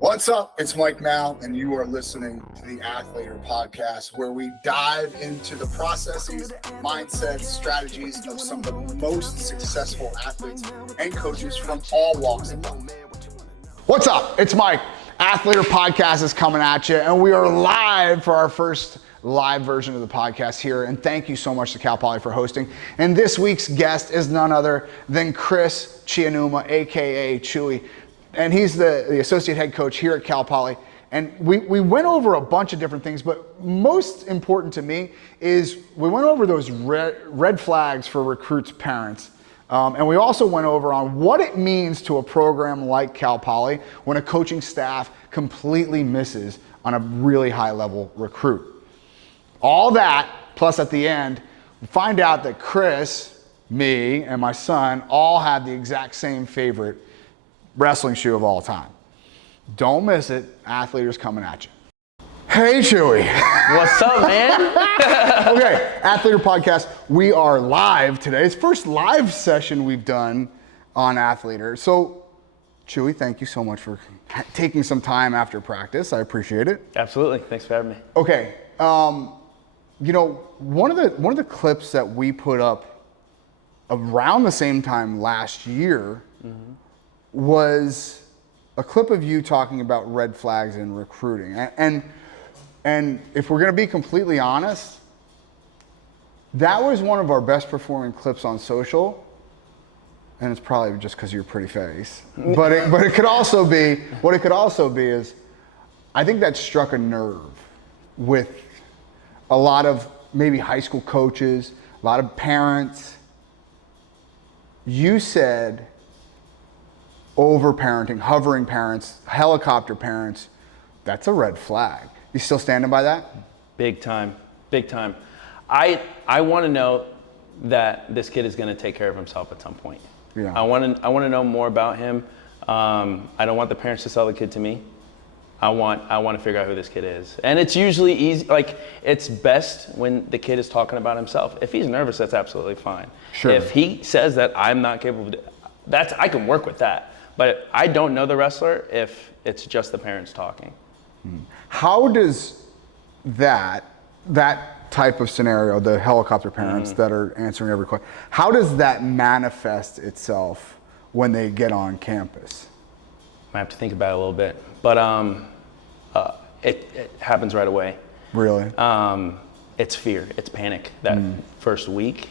What's up? It's Mike Mal, and you are listening to the Athletor Podcast, where we dive into the processes, mindsets, strategies of some of the most successful athletes and coaches from all walks of life. What's up? It's Mike. Athletor Podcast is coming at you, and we are live for our first live version of the podcast here. And thank you so much to Cal Poly for hosting. And this week's guest is none other than Chris Chionuma, aka Chewy. And he's the associate head coach here at Cal Poly. And we went over a bunch of different things, but most important to me is we went over those red flags for recruits' parents. And we also went over on what it means to a program like Cal Poly when a coaching staff completely misses on a really high level recruit. All that, plus at the end, we find out that Chris, me, and my son all have the exact same favorite wrestling shoe of all time. Don't miss it. Athletor's coming at you. Hey, Chewy. What's up, man? Okay, Athletor Podcast. We are live today. It's the first live session we've done on Athletor. So, Chewy, thank you so much for taking some time after practice. I appreciate it. Absolutely. Thanks for having me. Okay. You know, one of the clips that we put up around the same time last year was a clip of you talking about red flags in recruiting. And if we're going to be completely honest, that was one of our best performing clips on social. And it's probably just because you're a pretty face. But it could also be, what it could also be is, I think that struck a nerve with a lot of maybe high school coaches, a lot of parents. You said over-parenting, hovering parents, helicopter parents, that's a red flag. You still standing by that? Big time, big time. I want to know that this kid is going to take care of himself at some point. Yeah. I want to know more about him. I don't want the parents to sell the kid to me. I want to figure out who this kid is. And it's usually easy, like it's best when the kid is talking about himself. If he's nervous, that's absolutely fine. Sure. If he says that I'm not capable of that's, I can work with that. But I don't know the wrestler if it's just the parents talking. How does that type of scenario, the helicopter parents that are answering every question, how does that manifest itself when they get on campus? I have to think about it a little bit, but it happens right away. Really? It's fear, it's panic that first week.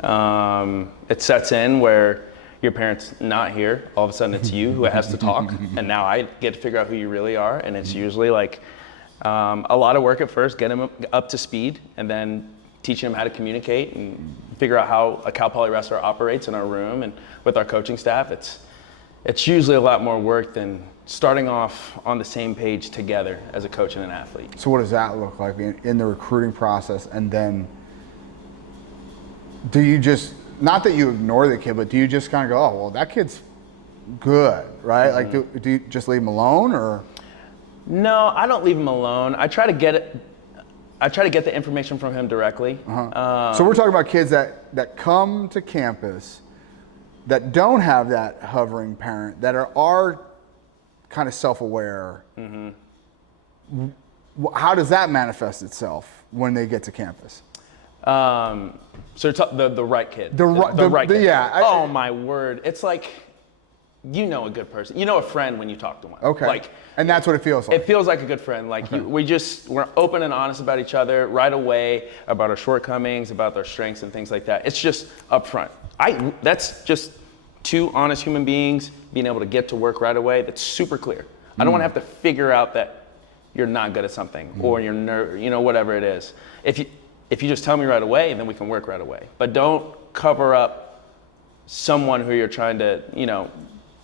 It sets in where your parent's not here, all of a sudden it's you who has to talk, and now I get to figure out who you really are, and it's usually like a lot of work at first, get him up to speed, and then teaching him how to communicate and figure out how a Cal Poly wrestler operates in our room and with our coaching staff. It's usually a lot more work than starting off on the same page together as a coach and an athlete. So what does that look like in the recruiting process? And then do you just, not that you ignore the kid, but do you just kind of go, oh, well, that kid's good, right? Like, do you just leave him alone, or? No, I don't leave him alone. I try to get the information from him directly. So we're talking about kids that come to campus that don't have that hovering parent, that are kind of self-aware. How does that manifest itself when they get to campus? So the right kid. The right kid. Yeah. Oh my word. It's like, you know a good person. You know a friend when you talk to one. Okay. Like, and that's what it feels like. It feels like a good friend. Like we're open and honest about each other right away, about our shortcomings, about our strengths and things like that. It's just upfront. That's just two honest human beings being able to get to work right away. That's super clear. I don't want to have to figure out that you're not good at something or you're whatever it is. If you just tell me right away, then we can work right away. But don't cover up someone who you're trying to,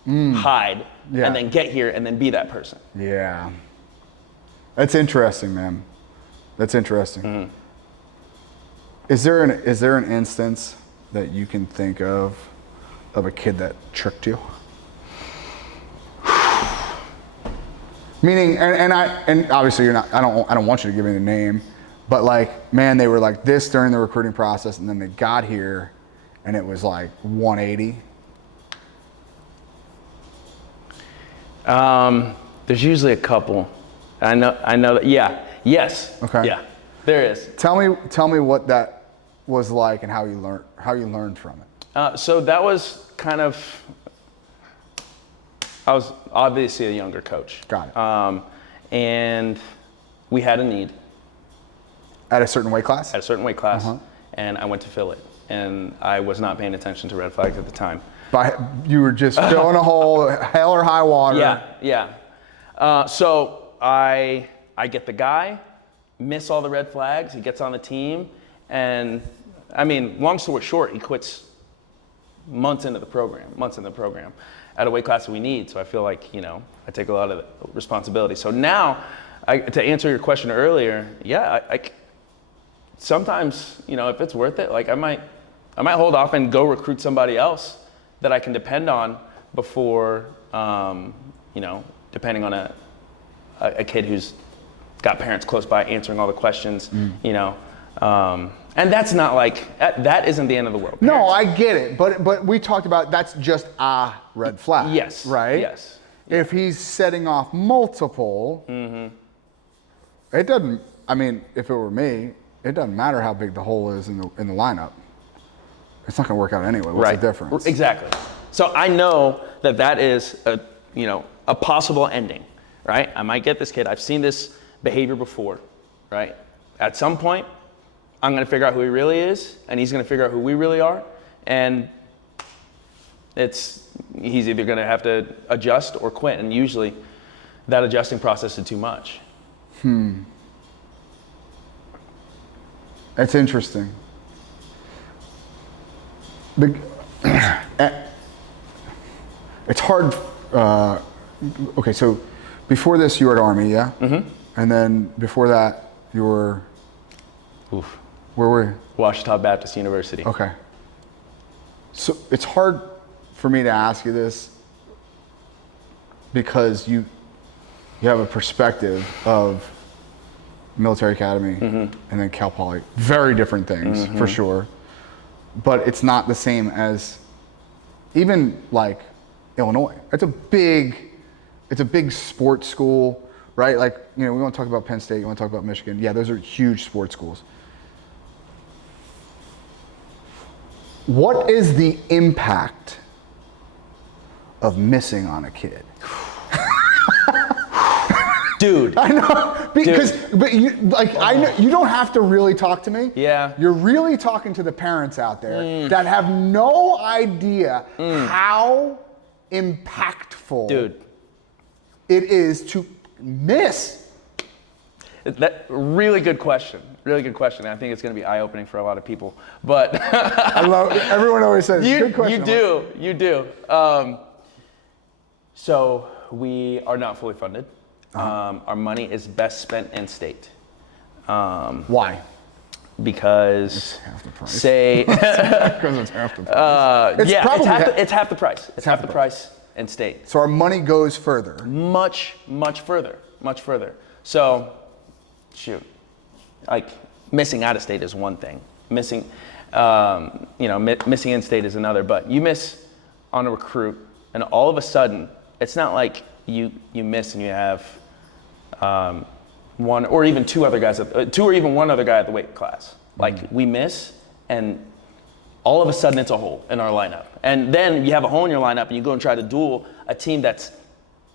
hide and then get here and then be that person. Yeah. That's interesting, man. That's interesting. Is there an instance that you can think of a kid that tricked you? Meaning, and obviously you're not, I don't want you to give me the name, but like, man, they were like this during the recruiting process, and then they got here and it was like 180. There's usually a couple. I know that. Yeah. Yes. Okay. Yeah. There is. Tell me what that was like and how you learned from it. So that was kind of. I was obviously a younger coach. Got it. And we had a need. At a certain weight class? At a certain weight class, and I went to fill it. And I was not paying attention to red flags at the time. You were just filling a hole, hell or high water. Yeah. So I get the guy, miss all the red flags, he gets on the team, and I mean, long story short, he quits months into the program at a weight class that we need. So I feel like, I take a lot of the responsibility. So now, to answer your question earlier, I sometimes, if it's worth it, like I might hold off and go recruit somebody else that I can depend on before, depending on a kid who's got parents close by answering all the questions, and that's not like, that isn't the end of the world. No, I get it, but we talked about that's just a red flag. Yes. Right? Yes. If he's setting off multiple, it doesn't, if it were me, it doesn't matter how big the hole is in the lineup. It's not gonna work out anyway. What's the difference? Exactly. So I know that is a possible ending, right? I might get this kid. I've seen this behavior before, right? At some point, I'm gonna figure out who he really is, and he's gonna figure out who we really are, and he's either gonna have to adjust or quit, and usually that adjusting process is too much. That's interesting. It's hard. Okay, so before this, you were at Army, yeah? Mm-hmm. And then before that, you were. Oof. Where were you? Ouachita Baptist University. Okay. So it's hard for me to ask you this because you have a perspective of military academy and then Cal Poly. Very different things, for sure. But it's not the same as even like Illinois. It's a big sports school, right? Like, we want to talk about Penn State, you want to talk about Michigan. Yeah, those are huge sports schools. What is the impact of missing on a kid? Dude. I know, but I know you don't have to really talk to me. Yeah. You're really talking to the parents out there that have no idea how impactful it is to miss. That really good question. Really good question. I think it's going to be eye-opening for a lot of people. But I love. Everyone always says good question. You do. So we are not fully funded. Our money is best spent in state. Why? Because it's half the price. Because it's half the price. It's half the price. It's half the price in state. So our money goes further. Much further. So, shoot, like missing out of state is one thing. Missing in state is another. But you miss on a recruit, and all of a sudden, it's not like you miss and you have one or even two or even one other guy at the weight class. Like we miss, and all of a sudden it's a hole in our lineup. And then you have a hole in your lineup, and you go and try to duel a team that's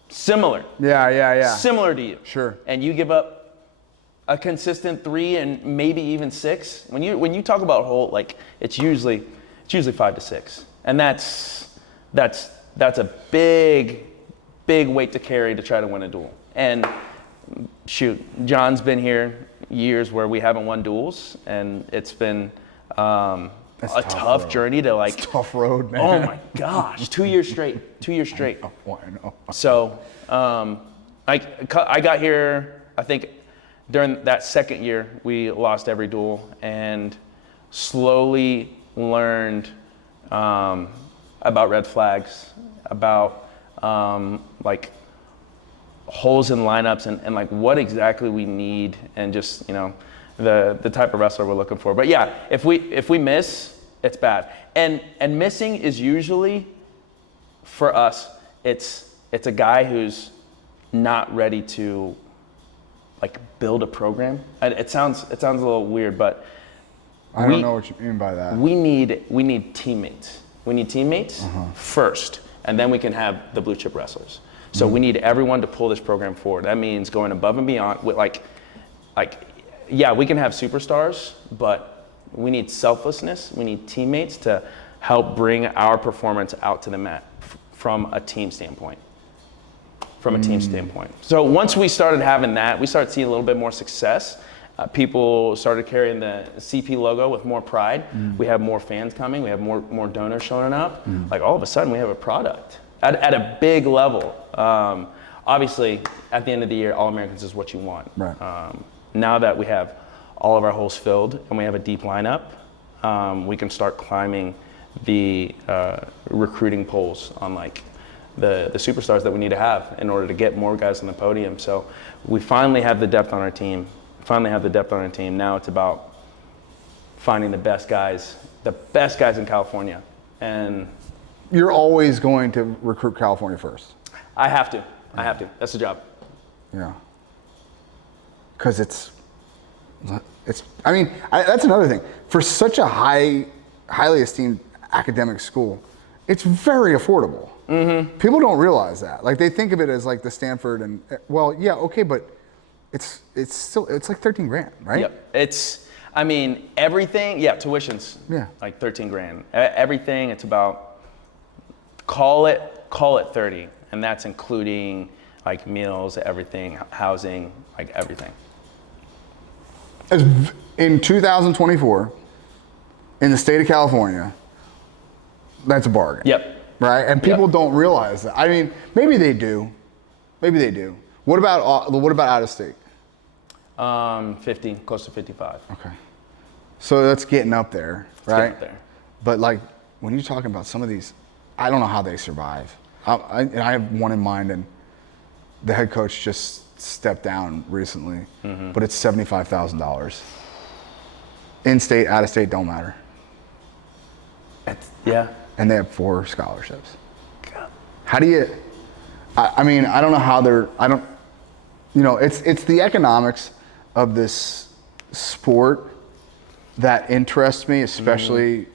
similar. Yeah. Similar to you. Sure. And you give up a consistent 3 and maybe even 6. When you talk about hole, like it's usually 5 to 6, and that's a big weight to carry to try to win a duel. And shoot, John's been here years where we haven't won duels, and it's been a tough journey to like. It's a tough road, man. Oh my gosh, 2 years straight. I know. So I got here, I think during that second year, we lost every duel and slowly learned about red flags, about like holes in lineups and like what exactly we need, and just the type of wrestler we're looking for. But yeah, if we miss, it's bad. And missing is usually for us, it's a guy who's not ready to like build a program. It sounds a little weird, but I don't know what you mean by that. We need teammates. We need teammates first, and then we can have the blue chip wrestlers. So we need everyone to pull this program forward. That means going above and beyond with yeah, we can have superstars, but we need selflessness. We need teammates to help bring our performance out to the mat from a team standpoint. So once we started having that, we started seeing a little bit more success. People started carrying the CP logo with more pride. We have more fans coming. We have more donors showing up. Like all of a sudden we have a product at a big level. Obviously, at the end of the year, All-Americans is what you want. Right. Now that we have all of our holes filled and we have a deep lineup, we can start climbing the recruiting polls on like the superstars that we need to have in order to get more guys on the podium. So we finally have the depth on our team. Now it's about finding the best guys in California. And you're always going to recruit California first. I have to. That's the job. Yeah. Because that's another thing. For such a highly esteemed academic school, it's very affordable. People don't realize that. Like they think of it as like the Stanford and, well, yeah, okay, but it's like 13 grand, right? Yep. Everything, tuition's like 13 grand. Everything, it's about, call it 30. And that's including like meals, everything, housing, like everything. In 2024, in the state of California, that's a bargain. Yep. Right? And people don't realize that. I mean, maybe they do. What about out of state? 50, close to 55. Okay. So that's getting up there, right? Getting up there. But like, when you're talking about some of these, I don't know how they survive. I have one in mind, and the head coach just stepped down recently, but it's $75,000. In-state, out-of-state, don't matter. And they have 4 scholarships. God. How do you, I don't know how it's the economics of this sport that interests me, especially,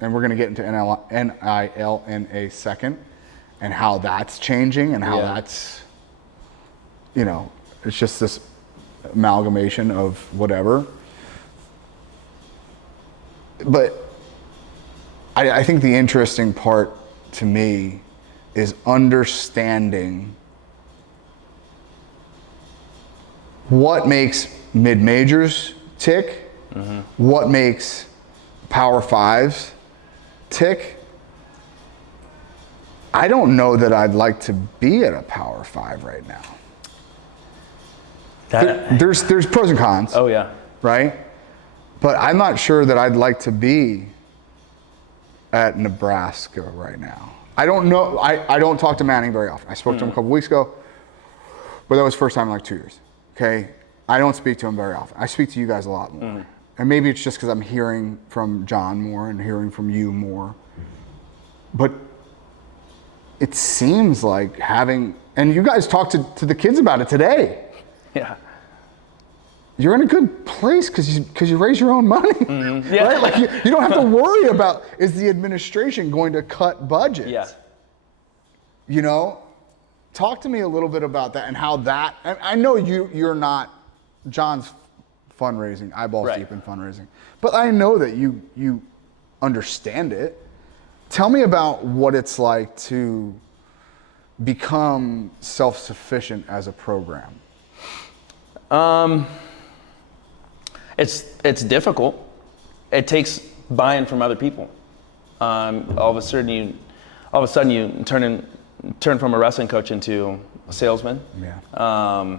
and we're going to get into NIL in a second, and how that's changing and how that's, it's just this amalgamation of whatever. But I think the interesting part to me is understanding what makes mid-majors tick, what makes Power Fives tick. I don't know that I'd like to be at a Power Five right now. There's pros and cons. Oh yeah. Right? But I'm not sure that I'd like to be at Nebraska right now. I don't know. I don't talk to Manning very often. I spoke to him a couple weeks ago, but that was the first time in like 2 years. Okay? I don't speak to him very often. I speak to you guys a lot more. And maybe it's just because I'm hearing from John more and hearing from you more. But it seems like having, and you guys talked to the kids about it today. Yeah. You're in a good place because you raise your own money, right? Like you don't have to worry about, is the administration going to cut budgets? Yeah. Talk to me a little bit about that and how that, and I know you're not, John's fundraising, eyeballs deep in fundraising, but I know that you understand it. Tell me about what it's like to become self-sufficient as a program. It's difficult. It takes buy-in from other people. All of a sudden you turn from a wrestling coach into a salesman. Yeah.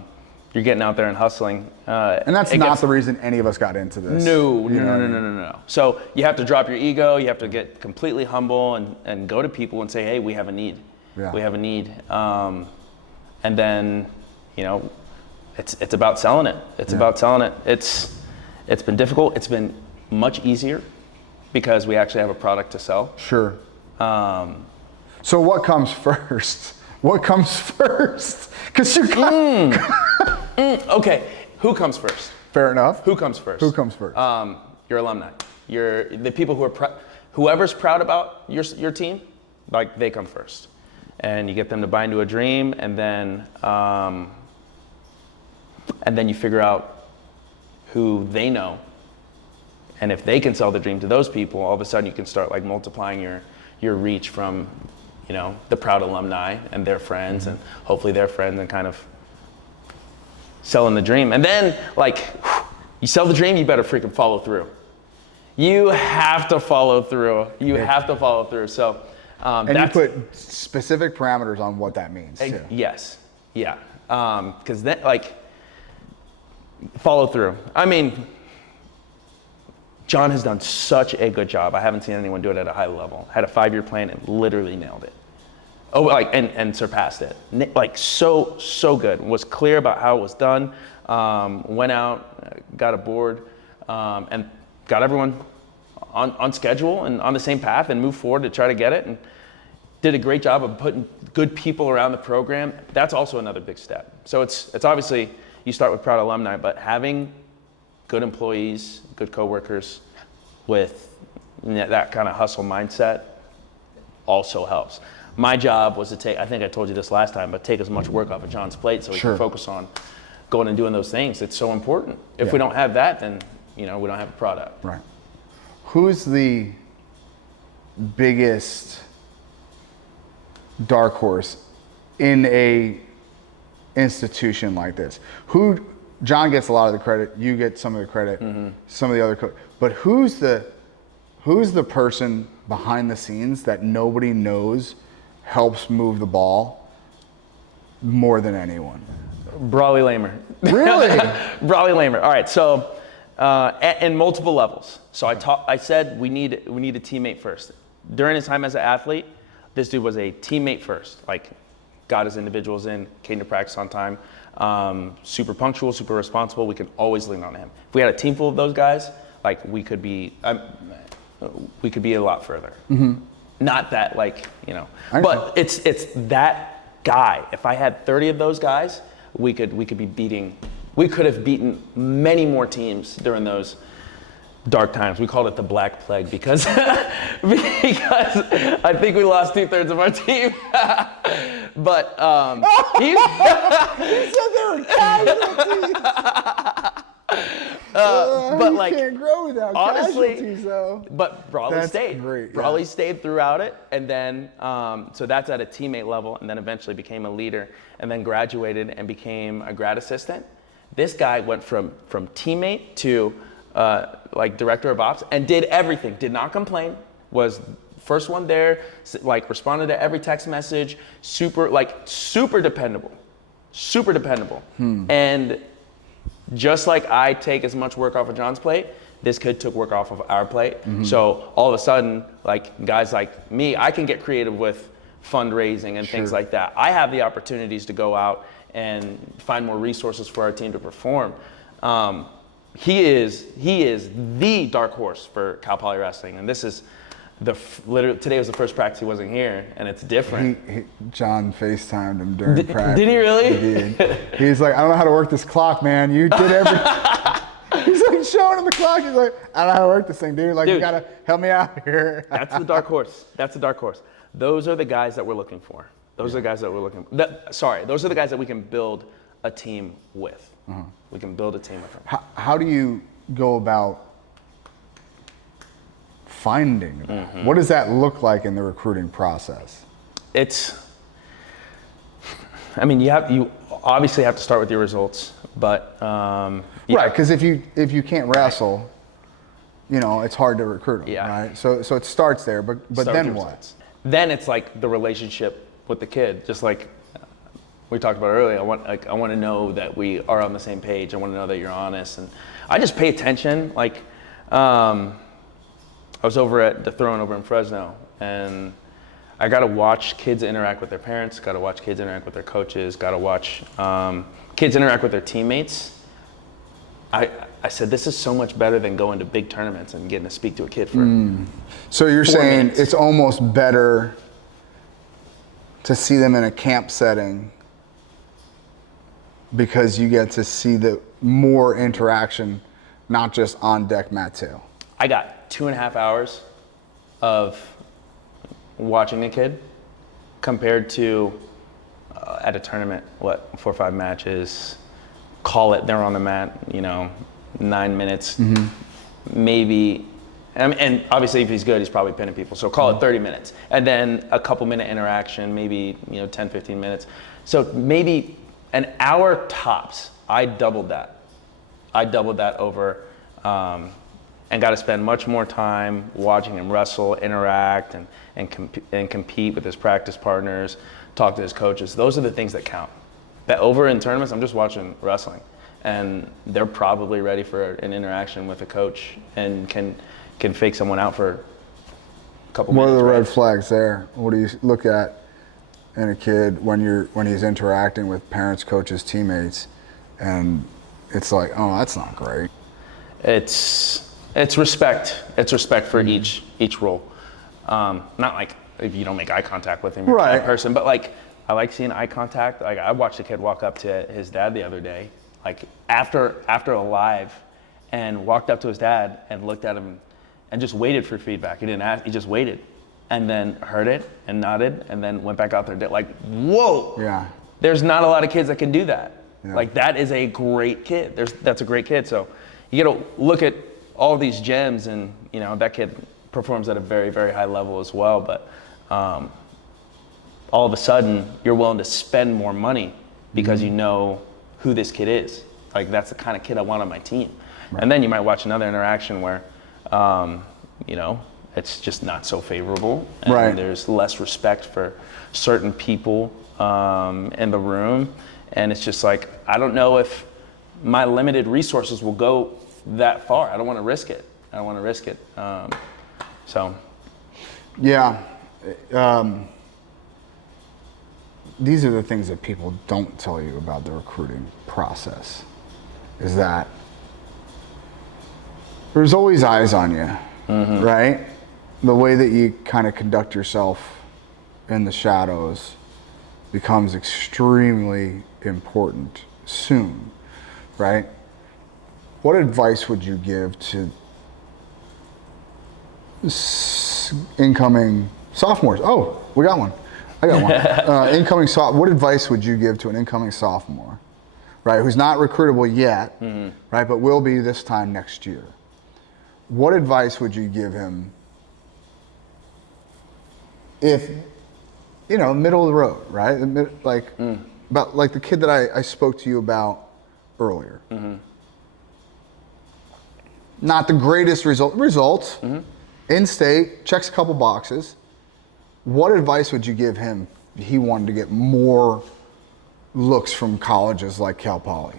You're getting out there and hustling. And that's not the reason any of us got into this. No. So you have to drop your ego. You have to get completely humble and go to people and say, hey, we have a need. Yeah. We have a need. And then, it's about selling it. It's about selling it. It's been difficult. It's been much easier because we actually have a product to sell. Sure. So what comes first? Because Because you're Okay, who comes first? Fair enough. Who comes first? Who comes first? Your alumni. The people who are whoever's proud about your team, like they come first, and you get them to buy into a dream, and then you figure out who they know, and if they can sell the dream to those people, all of a sudden you can start like multiplying your reach from, the proud alumni and their friends, and hopefully their friends, and kind of selling the dream. And then you sell the dream, you better freaking follow through. You have to follow through. So and you put specific parameters on what that means too. Yes, yeah. Because then follow through. I mean, John has done such a good job. I haven't seen anyone do it at a high level. Had a 5-year plan and literally nailed it. And surpassed it. So good. Was clear about how it was done. Went out, got a board, and got everyone on schedule and on the same path, and moved forward to try to get it. And did a great job of putting good people around the program. That's also another big step. So it's obviously, you start with proud alumni, but having good employees, good coworkers with that kind of hustle mindset also helps. My job was to take, I think I told you this last time, but take as much work off of John's plate so he can focus on going and doing those things. It's so important. If we don't have that, then we don't have a product. Right. Who's the biggest dark horse in a institution like this? John gets a lot of the credit, you get some of the credit, some of the other but who's the person behind the scenes that nobody knows helps move the ball more than anyone? Brawley Lamer. Really? Brawley Lamer. All right, so in multiple levels. So I said we need a teammate first. During his time as an athlete, this dude was a teammate first. Got his individuals in, came to practice on time, super punctual, super responsible. We can always lean on him. If we had a team full of those guys, we could be a lot further. Not that but it's that guy. If I had 30 of those guys, we could have beaten many more teams during those dark times. We called it the Black Plague because I think we lost 2/3 of our team. But he said there were casualties. But you can't grow without casualties, though. But Brawley stayed. Great, Brawley stayed throughout it, and then so that's at a teammate level, and then eventually became a leader, and then graduated and became a grad assistant. This guy went from teammate to director of ops, and did everything. Did not complain. Was first one there. Responded to every text message. Super dependable. Super dependable. And just like I take as much work off of John's plate, this kid took work off of our plate. So all of a sudden, guys like me, I can get creative with fundraising and things like that. I have the opportunities to go out and find more resources for our team to perform. He is the dark horse for Cal Poly Wrestling, and this is today was the first practice he wasn't here, and it's different. John FaceTimed him during practice. Did he really? He did. He's like, I don't know how to work this clock, man. You did everything. He's showing him the clock. He's like, I don't know how to work this thing, dude. You gotta help me out here. That's the dark horse. Those are the guys that we're looking for. Those are the guys that we're looking for. Those are the guys that we can build a team with. We can build a team with them. How do you go about finding them? What does that look like in the recruiting process? You obviously have to start with your results, but right, because if you can't wrestle, it's hard to recruit them. Right. So it starts there, but then what? Results. Then it's the relationship with the kid, just like we talked about earlier. I want to know that we are on the same page. I want to know that you're honest, and I just pay attention. I was over at the Throne over in Fresno, and I got to watch kids interact with their parents, got to watch kids interact with their coaches, got to watch kids interact with their teammates. I said, this is so much better than going to big tournaments and getting to speak to a kid for So you're 4 saying minutes. It's almost better to see them in a camp setting because you get to see the more interaction, not just on deck mat tail. I got 2.5 hours of watching a kid compared to at a tournament, 4 or 5 matches, call it, they're on the mat, 9 minutes, maybe, and obviously if he's good, he's probably pinning people, so call it 30 minutes. And then a couple minute interaction, maybe 10, 15 minutes. So maybe an hour tops. I doubled that over, and got to spend much more time watching him wrestle, interact, and compete with his practice partners, talk to his coaches. Those are the things that count. That over in tournaments, I'm just watching wrestling, and they're probably ready for an interaction with a coach and can fake someone out for a couple minutes. What are the red flags there? What do you look at in a kid when he's interacting with parents, coaches, teammates, and it's like, oh, that's not great? It's respect. It's respect for each role. Not like if you don't make eye contact with him, you're a bad person, but like I like seeing eye contact. Like I watched a kid walk up to his dad the other day, like after a live, and walked up to his dad and looked at him and just waited for feedback. He didn't ask, he just waited, and then heard it and nodded and then went back out there. Like, whoa. Yeah. There's not a lot of kids that can do that. Yeah. Like that is a great kid. That's a great kid. So you got to look at all these gems, and that kid performs at a very, very high level as well. But all of a sudden, you're willing to spend more money because you know who this kid is. Like that's the kind of kid I want on my team. Right. And then you might watch another interaction where, it's just not so favorable, and there's less respect for certain people in the room, and it's just like I don't know if my limited resources will go that far. I don't want to risk it. Yeah. These are the things that people don't tell you about the recruiting process, is that there's always eyes on you, right? The way that you kind of conduct yourself in the shadows becomes extremely important soon, right? What advice would you give to incoming sophomores? Oh, we got one. I got one. What advice would you give to an incoming sophomore, right, who's not recruitable yet, right, but will be this time next year? What advice would you give him if, middle of the road, right? About like the kid that I spoke to you about earlier. Not the greatest results, in-state, checks a couple boxes. What advice would you give him if he wanted to get more looks from colleges like Cal Poly?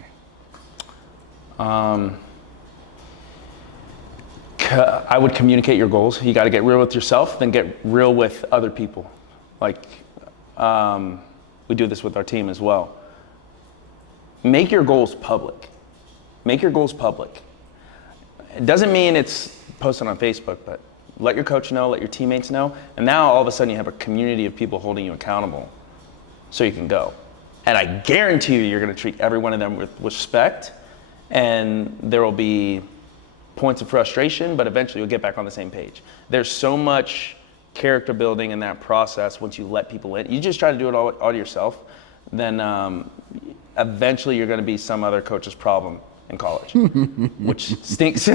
I would communicate your goals. You got to get real with yourself, then get real with other people. Like, we do this with our team as well. Make your goals public. It doesn't mean it's posted on Facebook, but let your coach know, let your teammates know, and now all of a sudden you have a community of people holding you accountable so you can go. And I guarantee you're going to treat every one of them with respect, and there will be points of frustration, but eventually you'll get back on the same page. There's so much character building in that process once you let people in. You just try to do it all to yourself, then eventually you're going to be some other coach's problem in college, which stinks.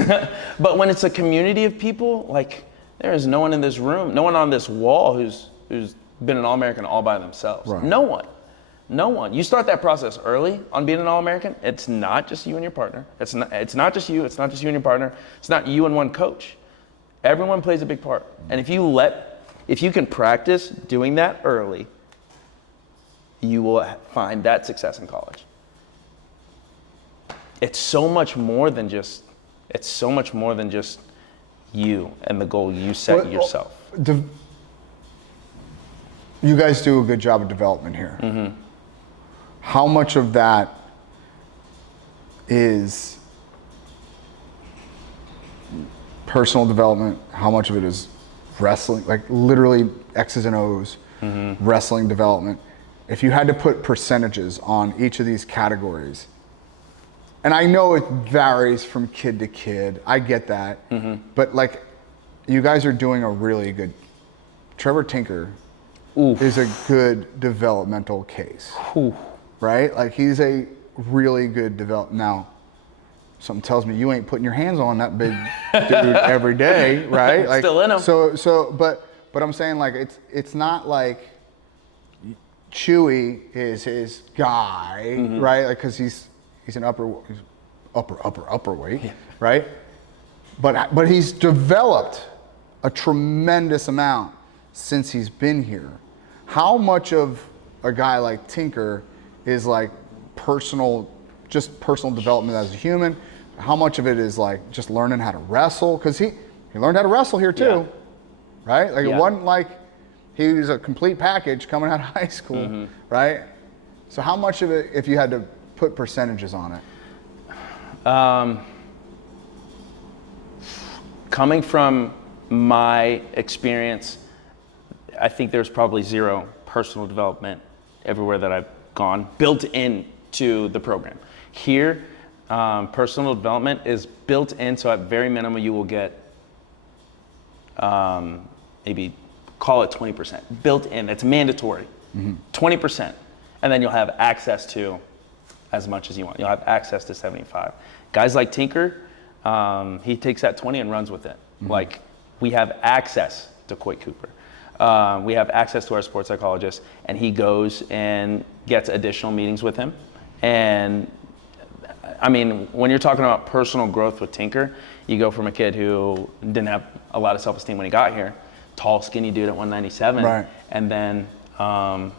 But when it's a community of people, like there is no one in this room, no one on this wall who's been an All-American all by themselves. Right. No one. You start that process early on being an All-American. It's not just you and your partner. It's not just you. It's not just you and your partner. It's not you and one coach. Everyone plays a big part. And if you can practice doing that early, you will find that success in college. It's so much more than just you and the goal you set yourself. You guys do a good job of development here. How much of that is personal development? How much of it is wrestling, like literally X's and O's, wrestling development? if you had to put percentages on each of these categories, and I know it varies from kid to kid, I get that, but like, you guys are doing a really good, Trevor Tinker is a good developmental case, right? Like, he's a really good now, something tells me you ain't putting your hands on that big dude every day, right? Like, still in him. But I'm saying, like, it's not like Chewy is his guy, right? Like, because he's an upper weight, right? But he's developed a tremendous amount since he's been here. How much of a guy like Tinker is like personal development as a human? How much of it is like just learning how to wrestle? Because he learned how to wrestle here too, right? Like, it wasn't like he was a complete package coming out of high school, right? So how much of it, if you had to put percentages on it? Coming from my experience, I think there's probably zero personal development everywhere that I've gone built into the program. Here, personal development is built in, so at very minimum you will get maybe call it 20% built in. It's mandatory, 20%, and then you'll have access to as much as you want. You'll have access to 75. Guys like Tinker, he takes that 20 and runs with it. Like, we have access to Coit Cooper. We have access to our sports psychologist, and he goes and gets additional meetings with him. And I mean, when you're talking about personal growth with Tinker, you go from a kid who didn't have a lot of self-esteem when he got here, tall, skinny dude at 197, right. And then showed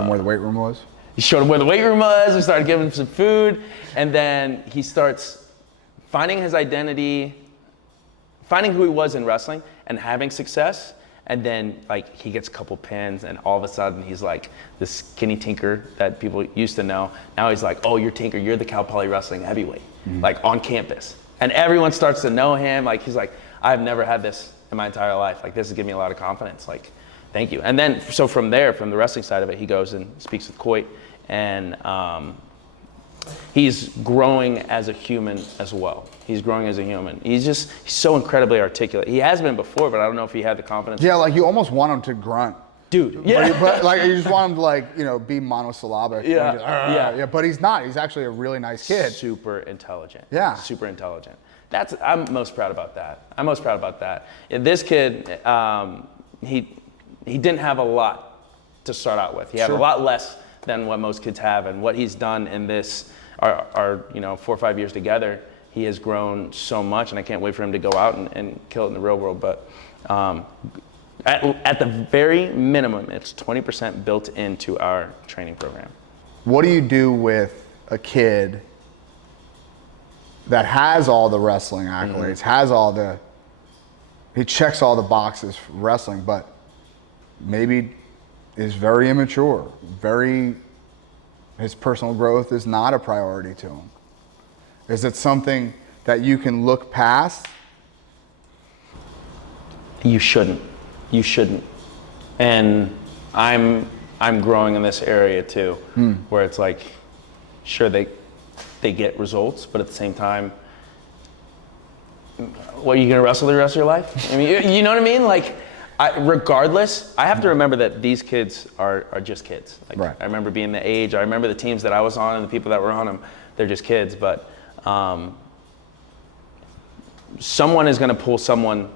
him where the weight room was. He showed him where the weight room was. We started giving him some food, and then he starts finding his identity, finding who he was in wrestling, and having success. And then, like, he gets a couple pins, and all of a sudden he's like this skinny Tinker that people used to know. Now he's like, oh, you're Tinker, you're the Cal Poly wrestling heavyweight, like, on campus. And everyone starts to know him. Like, he's like, I've never had this in my entire life. Like, this has given me a lot of confidence. Like, thank you. And then, so from there, from the wrestling side of it, he goes and speaks with Coit, and he's growing as a human as well. He's growing as a human. He's so incredibly articulate. He has been before, but I don't know if he had the confidence. Yeah, like, you almost want him to grunt. Dude, yeah. But like, you just want him to, like, you know, be monosyllabic. Yeah. Yeah, but he's not. He's actually a really nice kid. Super intelligent. Yeah. Super intelligent. I'm most proud about that. This kid, he didn't have a lot to start out with. He had a lot less than what most kids have, and what he's done in this, our 4 or 5 years together, he has grown so much, and I can't wait for him to go out and kill it in the real world. But at the very minimum, it's 20% built into our training program. What do you do with a kid that has all the wrestling accolades, he checks all the boxes for wrestling, but maybe is very immature, his personal growth is not a priority to him? Is it something that you can look past? You shouldn't. And I'm growing in this area too, where it's like, sure, they get results, but at the same time, what, are you gonna wrestle the rest of your life? I mean, you know what I mean? Like, regardless, I have to remember that these kids are just kids. Like, right. I remember being the age, I remember the teams that I was on and the people that were on them, they're just kids, but someone is gonna pull someone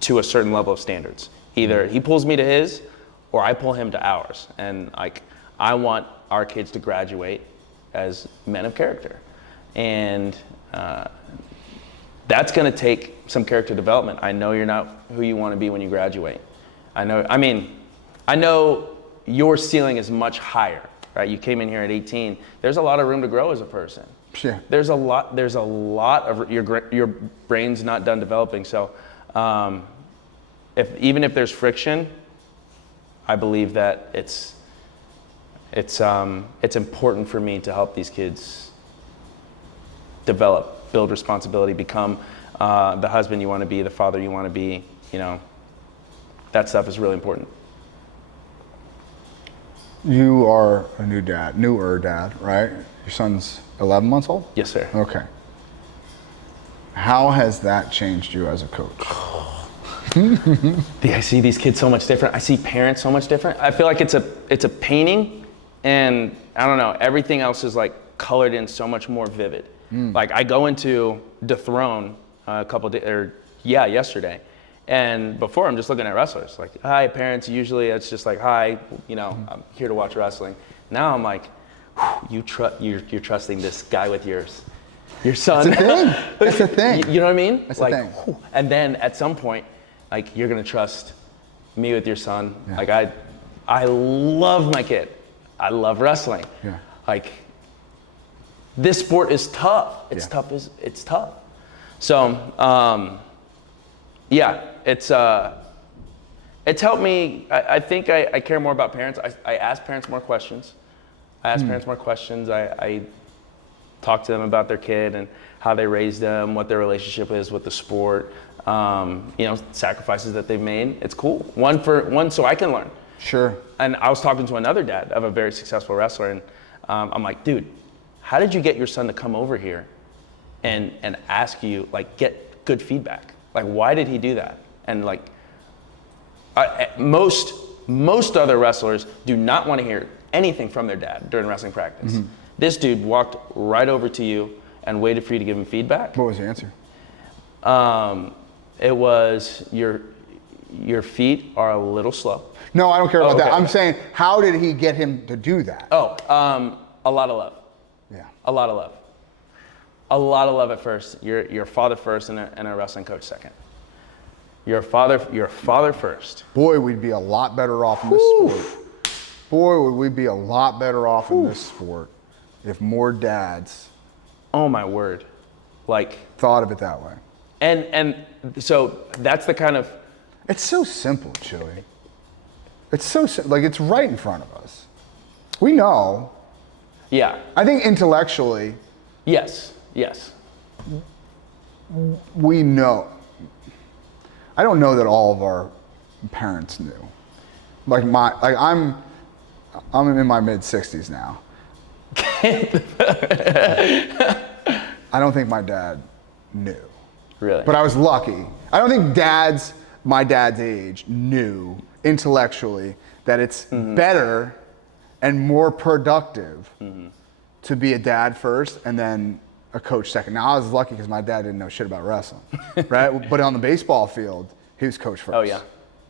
to a certain level of standards. Either he pulls me to his, or I pull him to ours. And like, I want our kids to graduate as men of character. And that's gonna take some character development. I know you're not who you wanna be when you graduate. I know your ceiling is much higher, right? You came in here at 18. There's a lot of room to grow as a person. Yeah. There's a lot of your brain's not done developing. So even if there's friction, I believe that it's important for me to help these kids develop, build responsibility, become the husband you want to be, the father you want to be. You know, that stuff is really important. You are a newer dad, right? Your son's 11 months old? Yes, sir. Okay. How has that changed you as a coach? I see these kids so much different. I see parents so much different. I feel like it's a painting, and I don't know, everything else is like colored in so much more vivid. Like I go into Dethrone yesterday, and before I'm just looking at wrestlers. Like, hi parents, usually it's just like, hi, I'm here to watch wrestling. Now I'm like, you're trusting this guy with your son. That's a thing. That's a thing. You know what I mean? That's like, a thing. And then at some point, like, you're gonna trust me with your son. Yeah. Like I love my kid. I love wrestling. Yeah. Like, this sport is tough. It's tough. So, it's helped me. I think I care more about parents. I ask parents more questions. I talk to them about their kid and how they raised them, what their relationship is with the sport, sacrifices that they've made. It's cool. One so I can learn. Sure. And I was talking to another dad of a very successful wrestler, and I'm like, dude, how did you get your son to come over here and ask you, like, get good feedback? Like, why did he do that? And like, most other wrestlers do not want to hear anything from their dad during wrestling practice. Mm-hmm. This dude walked right over to you and waited for you to give him feedback. What was the answer? It was, your feet are a little slow. No, I don't care about that. Okay. I'm saying, how did he get him to do that? A lot of love. Yeah. A lot of love. A lot of love at first. Your father first and a wrestling coach second. Your father first. Boy, we'd be a lot better off in this sport. Boy, would we be a lot better off in this sport if more dads, oh my word, like, thought of it that way. And so that's the kind of, it's so simple, Chewy. It's so like, it's right in front of us. We know. Yeah. I think intellectually. Yes. We know. I don't know that all of our parents knew. I'm in my mid-60s now. I don't think my dad knew. Really? But I was lucky. I don't think my dad's age knew intellectually that it's better and more productive to be a dad first and then a coach second. Now, I was lucky because my dad didn't know shit about wrestling, right? But on the baseball field, he was coach first. Oh, yeah.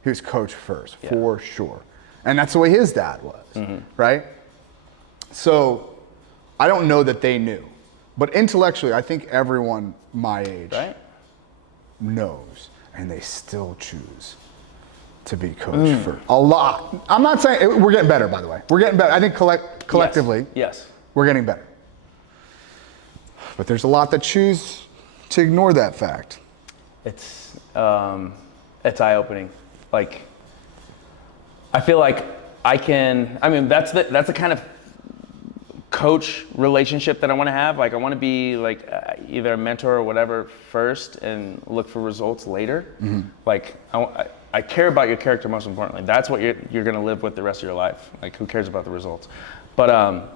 He was coach first, for sure. And that's the way his dad was, right? So I don't know that they knew. But intellectually, I think everyone my age knows, and they still choose to be coach first. A lot. I'm not saying, we're getting better, by the way. We're getting better. I think collectively, yes, we're getting better. But there's a lot that choose to ignore that fact. It's eye-opening. Like, I feel like that's the kind of coach relationship that I want to have. Like, I want to be like either a mentor or whatever first and look for results later. Like, I care about your character most importantly. That's what you're going to live with the rest of your life. Like, who cares about the results? But I'm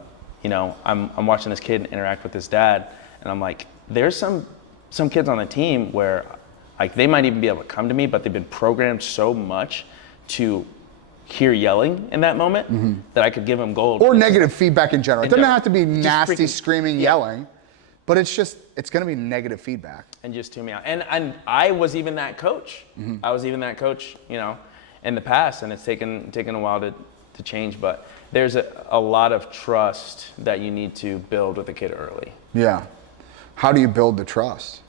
watching this kid interact with his dad, and I'm like, there's some kids on the team where, like, they might even be able to come to me, but they've been programmed so much to hear yelling in that moment that I could give them gold. Or negative feedback in general. It doesn't have to be nasty, freaking, screaming, yelling, but it's going to be negative feedback. And just tune me out. And I was even that coach. I was even that coach, in the past, and it's taken a while to change, but there's a lot of trust that you need to build with a kid early. Yeah. How do you build the trust?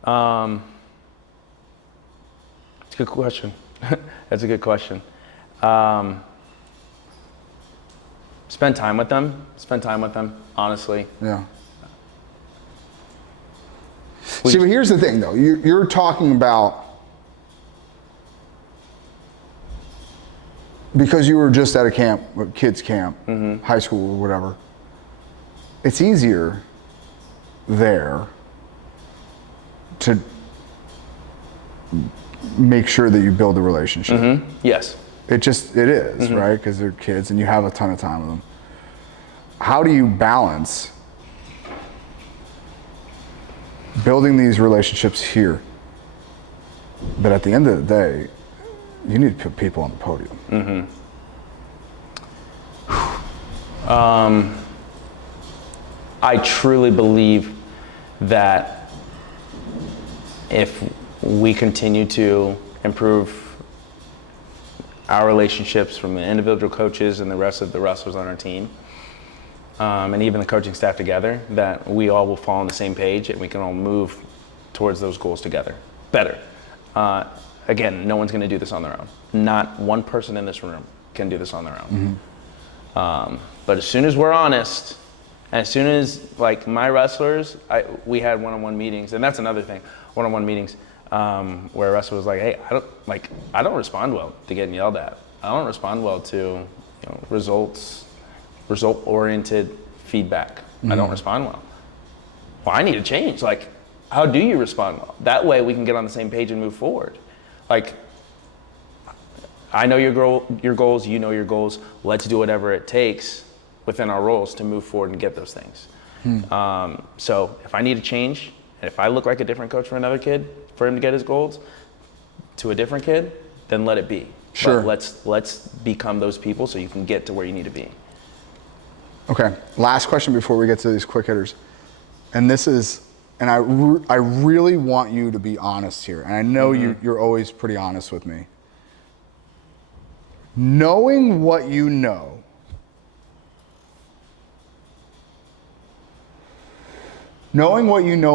It's a good question. That's a good question. Spend time with them, honestly. Yeah. See, but here's the thing, though. You're talking about, because you were just at a camp, kids camp, high school or whatever, it's easier there to make sure that you build a relationship. Yes. It is, right? Because they're kids and you have a ton of time with them. How do you balance building these relationships here, but at the end of the day, you need to put people on the podium? I truly believe that if we continue to improve our relationships from the individual coaches and the rest of the wrestlers on our team, and even the coaching staff together, that we all will fall on the same page and we can all move towards those goals together better. Again, no one's going to do this on their own. Not one person in this room can do this on their own. But as soon as we're honest, and as soon as, like, my wrestlers, we had one-on-one meetings, and that's another thing, one-on-one meetings, where a wrestler was like, hey, I don't respond well to getting yelled at. I don't respond well to result-oriented feedback. I don't respond well. Well, I need to change. Like, how do you respond well? That way we can get on the same page and move forward. Like, I know your goals, you know your goals. Let's do whatever it takes within our roles to move forward and get those things. So if I need to change, and if I look like a different coach for another kid, for him to get his goals, to a different kid, then let it be. Sure. But let's become those people so you can get to where you need to be. Okay, last question before we get to these quick hitters. And this is, and I really want you to be honest here. And I know you're always pretty honest with me. Knowing what you know,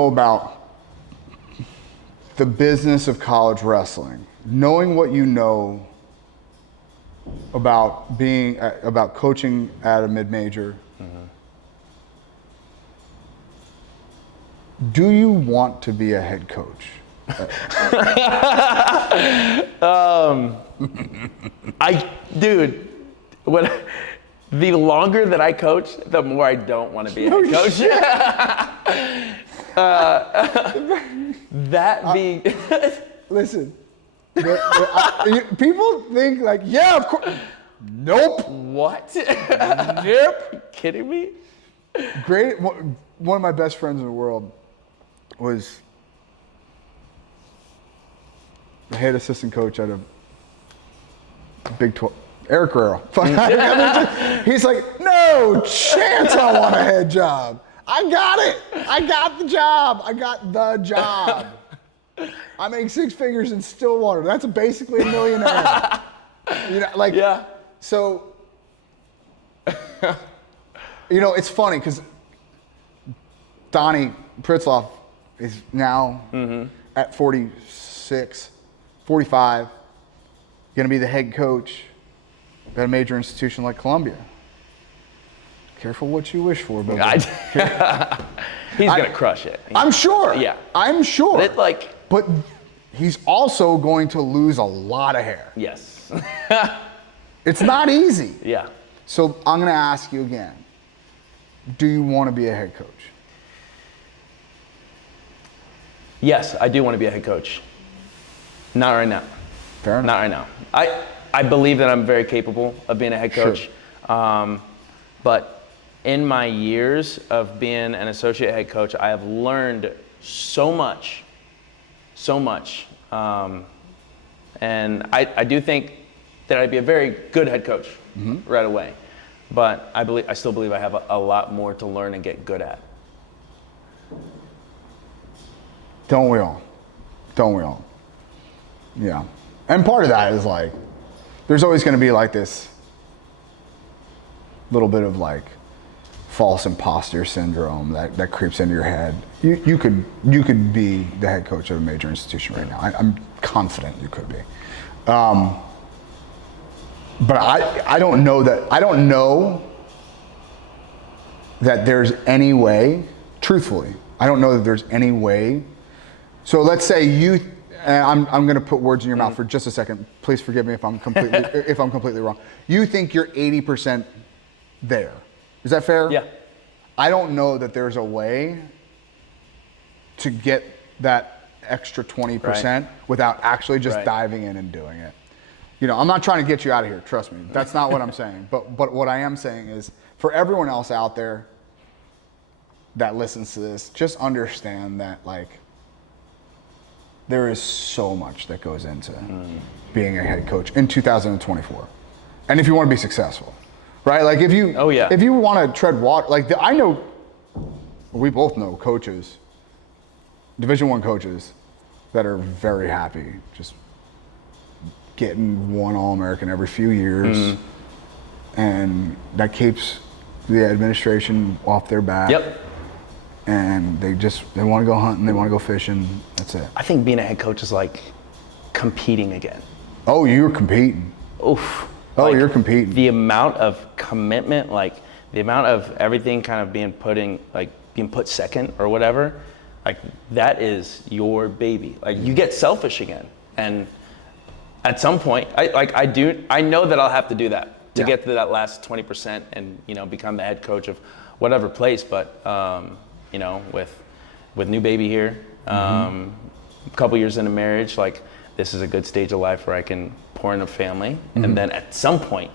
about the business of college wrestling, knowing what you know about about coaching at a mid-major, do you want to be a head coach? The longer that I coach, the more I don't want to be a head coach. Listen, people think like, yeah, of course. Nope. What? Nope. Kidding me? Great. One of my best friends in the world was the head assistant coach at a Big 12. Eric Guerrero. He's like, no chance I want a head job. I got it. I got the job. I got the job. I make 6 figures in Stillwater. That's basically a millionaire. Yeah. So, it's funny because Donnie Pritzloff is now at 46, 45, going to be the head coach at a major institution like Columbia. Careful what you wish for, baby. He's going to crush it. I'm sure. Yeah. I'm sure. But he's also going to lose a lot of hair. Yes. It's not easy. Yeah. So I'm going to ask you again. Do you want to be a head coach? Yes, I do want to be a head coach. Not right now. Fair enough. Not right now. I believe that I'm very capable of being a head coach. Sure. But in my years of being an associate head coach, I have learned so much. And I do think that I'd be a very good head coach right away. But I still believe I have a lot more to learn and get good at. Don't we all? Yeah. And part of that is like, there's always going to be like this little bit of like false imposter syndrome that creeps into your head. You could be the head coach of a major institution right now. I'm confident you could be. But I don't know that there's any way, truthfully, I don't know that there's any way. So let's say you, and I'm going to put words in your mouth for just a second. Please forgive me if I'm completely wrong. You think you're 80% there. Is that fair? Yeah. I don't know that there's a way to get that extra 20% without actually just diving in and doing it. you know, I'm not trying to get you out of here, trust me. That's not what I'm saying. But what I am saying is, for everyone else out there that listens to this, just understand that, like, there is so much that goes into being a head coach in 2024. And if you want to be successful, right? Like, if you if you want to tread water, like, I know, we both know coaches, Division I coaches, that are very happy just getting one All-American every few years, and that keeps the administration off their back. Yep. And they want to go hunting, they want to go fishing, that's it. I think being a head coach is like competing again. Oh, you're competing. Oof. Oh, Like, you're competing. The amount of commitment, like the amount of everything kind of being put second or whatever, like that is your baby. Like you get selfish again. And at some point, I know that I'll have to do that to get to that last 20% and, you know, become the head coach of whatever place. But, you know, with new baby here, a couple years into marriage, like this is a good stage of life where I can pour in a family. And then at some point,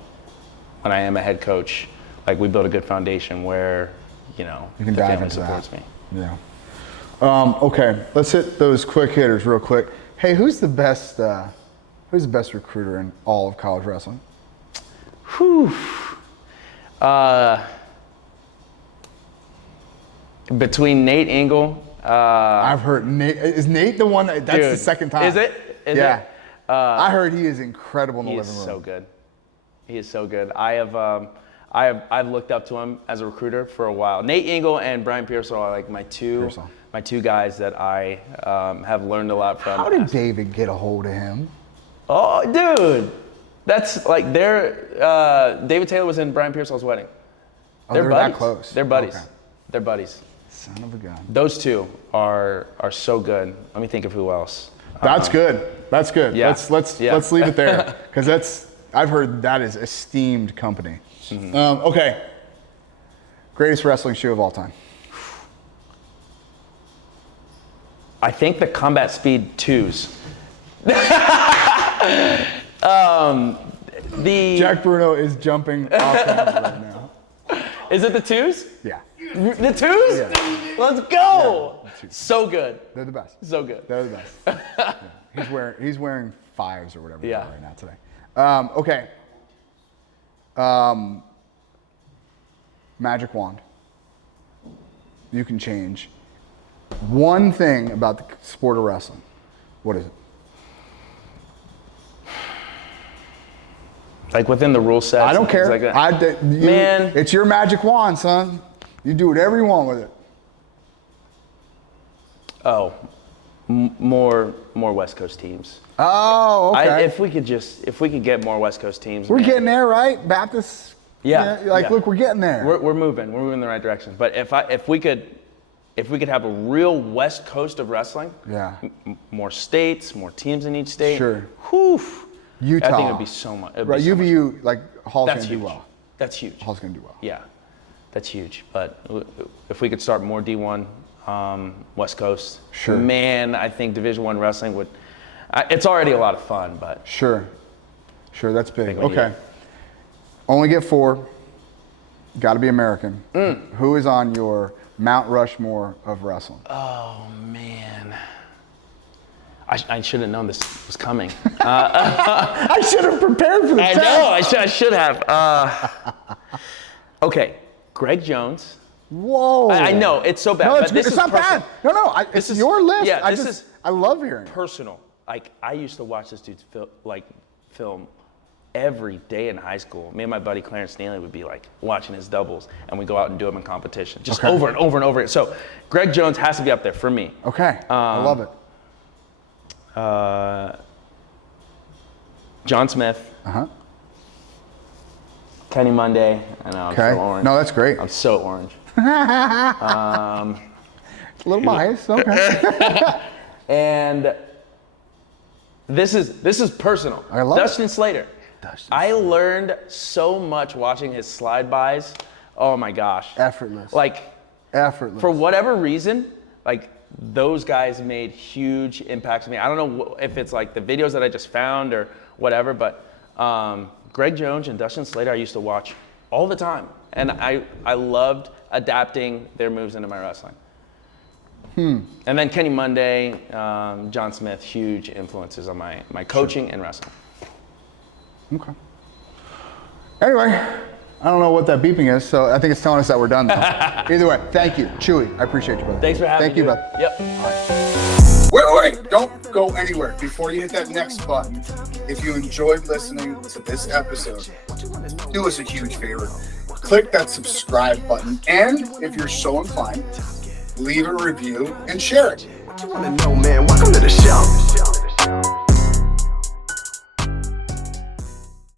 when I am a head coach, like we build a good foundation where, you know, you can the dive family into supports that. me. Yeah. Okay, let's hit those quick hitters real quick. Hey, who's the best recruiter in all of college wrestling? Whew. Between Nate Engel. I've heard Nate. Is Nate the one that's dude, the second time? Is it? Yeah. I heard he is incredible in the living room. He is so good. He is so good. I've looked up to him as a recruiter for a while. Nate Engel and Brian Pearsall are like my two guys that I have learned a lot from. How did David get a hold of him? Oh, dude, that's like David Taylor was in Brian Pearsall's wedding. Oh, they're buddies. That close. They're buddies. Okay. They're buddies. Son of a gun. Those two are so good. Let me think of who else. That's good. That's good. Yeah. Let's leave it there, because I've heard that is esteemed company. Okay. Greatest wrestling shoe of all time. I think the Combat Speed 2s. Jack Bruno is jumping off camera right now. Is it the 2s? Yeah. The 2s? Yeah. Let's go. Yeah, so good. They're the best. So good. They're the best. Yeah. He's wearing 5s or whatever right now today. Okay. Magic wand. You can change one thing about the sport of wrestling. What is it? Like within the rule set. I don't care. Like that. Man, it's your magic wand, son. You do whatever you want with it. Oh, more West Coast teams. Oh, okay. If we could get more West Coast teams. We're getting there, right? Baptists. Yeah. Look, we're getting there. We're moving. We're moving in the right direction. But if we could have a real West Coast of wrestling. Yeah. More states, more teams in each state. Sure. Whew. Utah. I think it'd be so much. Right. UVU, like Hall's gonna do well. That's huge. Hall's gonna do well. Yeah. That's huge. But if we could start more D1 West Coast, sure. Man, I think Division I wrestling would. It's already a lot of fun, but sure, that's big. Okay, only get 4. Got to be American. Who is on your Mount Rushmore of wrestling? Oh man, I should have known this was coming. I should have prepared for this. I know. I should have. Okay, Greg Jones. Whoa! I know it's so bad. No, but it's not bad. No, it's your list. Yeah, I love hearing it. Personal. Like I used to watch this dude's film every day in high school. Me and my buddy Clarence Stanley would be like watching his doubles, and we go out and do them in competition, just over and over and over again. So Greg Jones has to be up there for me. Okay, I love it. John Smith. Kenny Monday. I know. I'm so orange. No, that's great. I'm so orange. A little biased. Okay. And this is personal. I love Dustin Slater. I learned so much watching his slide bys. Oh my gosh. Effortless. Effortless. For whatever reason, those guys made huge impacts on me. I don't know if it's like the videos that I just found or whatever, but Greg Jones and Dustin Slater I used to watch all the time. And I loved adapting their moves into my wrestling. And then Kenny Monday, John Smith, huge influences on my coaching and wrestling. Okay. Anyway, I don't know what that beeping is, so I think it's telling us that we're done now. Either way, thank you. Chewy, I appreciate you, brother. Thanks for having me. Thank you, bud. Yep. Wait, don't go anywhere. Before you hit that next button, if you enjoyed listening to this episode, do us a huge favor. Click that subscribe button, and if you're so inclined, leave a review and share it. What you wanna know, man? Welcome to the show.